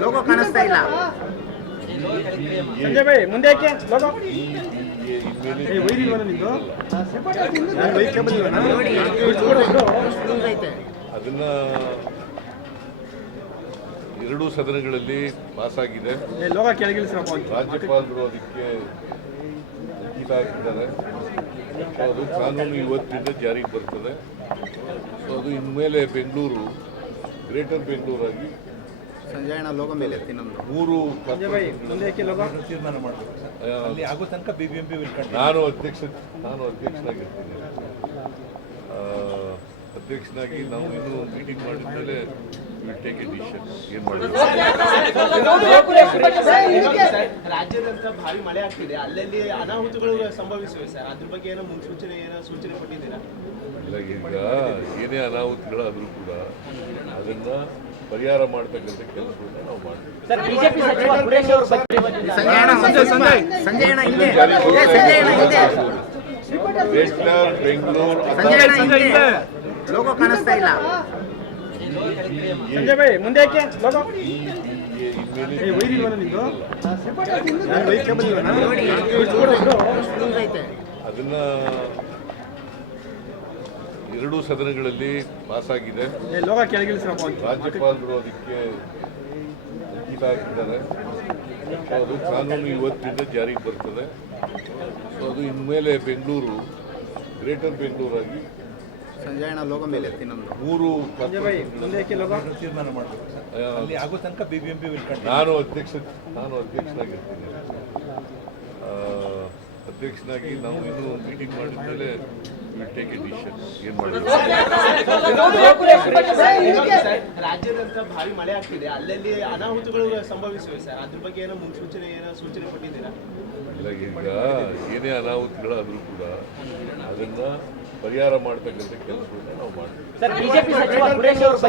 Logo ಕಾಣಿಸ್ತಾ ಇಲ್ಲ. ಮುಂದೆ ಅದನ್ನ ಎರಡೂ ಸದನಗಳಲ್ಲಿ ಪಾಸ್ ಆಗಿದೆ ಏ ಲೋಗ ಕೆಳಗಿಳಿಸ್ರಪ್ಪ. ಅಂತ ರಾಜ್ಯಪಾಲರು ಅದಕ್ಕೆ ಇದಾಗಿದ್ದಾರೆ ಹಾಕಿದ್ದಾರೆ ಸೊ ಅದು ಕಾನೂನು ಇವತ್ತಿಂದ ಜಾರಿಗೆ ಬರ್ತದೆ. ಸೊ ಅದು ಇನ್ಮೇಲೆ ಬೆಂಗಳೂರು ಗ್ರೇಟರ್ ಬೆಂಗಳೂರಾಗಿ ಸಂಜಯನ ಲೋಕ ಮೇಲೆ ಮೂರು ನಾನು ಅಧ್ಯಕ್ಷ ನಾನು ಅಧ್ಯಕ್ಷರಾಗಿರ್ತೀನಿ ಆ, ಅಧ್ಯಕ್ಷನಾಗಿ ನಾವು ಇದು ಮೀಟಿಂಗ್ ಮಾಡಿದ್ಮೇಲೆ ಟೇಕ್ ಎ ಡಿಸಿಷನ್ ಏನು ಮಾಡಬೇಕು? ರಾಜ್ಯಾದ್ಯಂತ ಭಾರಿ ಮಳೆ ಆಗ್ತಿದೆ. ಅಲ್ಲಲ್ಲಿ ಅನಾಹುತಗಳು ಸಂಭವಿಸಿವೆ ಸರ್. ಅದ್ರ ಬಗ್ಗೆ ಏನೋ ಮುನ್ಸೂಚನೆ ಏನೋ ಸೂಚನೆ ಕೊಟ್ಟಿದ್ದೀರಾ? ಇಲ್ಲ ಈಗ ಏನೇ ಅನಾಹುತಗಳಾದರೂ ಕೂಡ ಅದನ್ನ ಪರಿಹಾರ ಮಾಡ್ತಕ್ಕಂಥ ಕೆಲಸವನ್ನು ನಾವು ಮಾಡ್ತೀವಿ. ಬೆಂಗಳೂರು ಲೋಗೋ ಕಾಣಿಸ್ತಾ ಇಲ್ಲ. ಸಂಜಯ್ ಭಾಯ್ ಮುಂದೆ ಯಾಕೆ? ಲೋಗೋ. ಅದನ್ನ ಎರಡೂ ಸದನಗಳಲ್ಲಿ ಪಾಸ್ ಆಗಿದೆ ರಾಜ್ಯಪಾಲರು ಅದಕ್ಕೆ ಅಂಕಿತ ಹಾಕಿದ್ದಾರೆ ಅದು ಕಾನೂನು ಇವತ್ತಿಂದ ಜಾರಿಗೆ ಬರ್ತದೆ. ಸೊ ಅದು ಇನ್ಮೇಲೆ ಬೆಂಗಳೂರು ಗ್ರೇಟರ್ ಬೆಂಗಳೂರಾಗಿ ಸಂಜಯ್ ಲೋಗ ಲೋಗೋ ಮೇಲೆ ಎತ್ತಿ ಊರು ಯಾಕೆ ಲೋಗೋ? ತೀರ್ಮಾನ ಮಾಡಬೇಕು. ಅಲ್ಲಿ ಆಗೋ ತನಕ ಬಿ ಬಿ ಎಂ ಪಿ ನಾನು ಅಧ್ಯಕ್ಷ ನಾನು ಅಧ್ಯಕ್ಷನಾಗಿರ್ತೀನಿ. ಅಧ್ಯಕ್ಷನಾಗಿ ನಾವು ಇನ್ನೂ ಮೀಟಿಂಗ್ ಮಾಡಿದ್ಮೇಲೆ ಟೇಕ್ ಎ ಡಿಸಿಷನ್ ಏನು ಮಾಡಬೇಕು ರಾಜ್ಯದಂತ ಭಾರಿ ಮಳೆ ಆಗ್ತಿದೆ. ಅಲ್ಲಲ್ಲಿ ಅನಾಹುತಗಳು ಸಂಭವಿಸಿವೆ ಸರ್. ಅದ್ರ ಬಗ್ಗೆ ಏನೋ ಮುನ್ಸೂಚನೆ ಏನೋ ಸೂಚನೆ ಕೊಟ್ಟಿದ್ದೀರಾ? ಇಲ್ಲ ಈಗ ಏನೇ ಅನಾಹುತಗಳಾದರೂ ಕೂಡ ಅದನ್ನ ಪರಿಹಾರ ಮಾಡ್ತಕ್ಕಂಥ ಕೆಲಸಗಳನ್ನ ನಾವು ಮಾಡ್ತೀವಿ.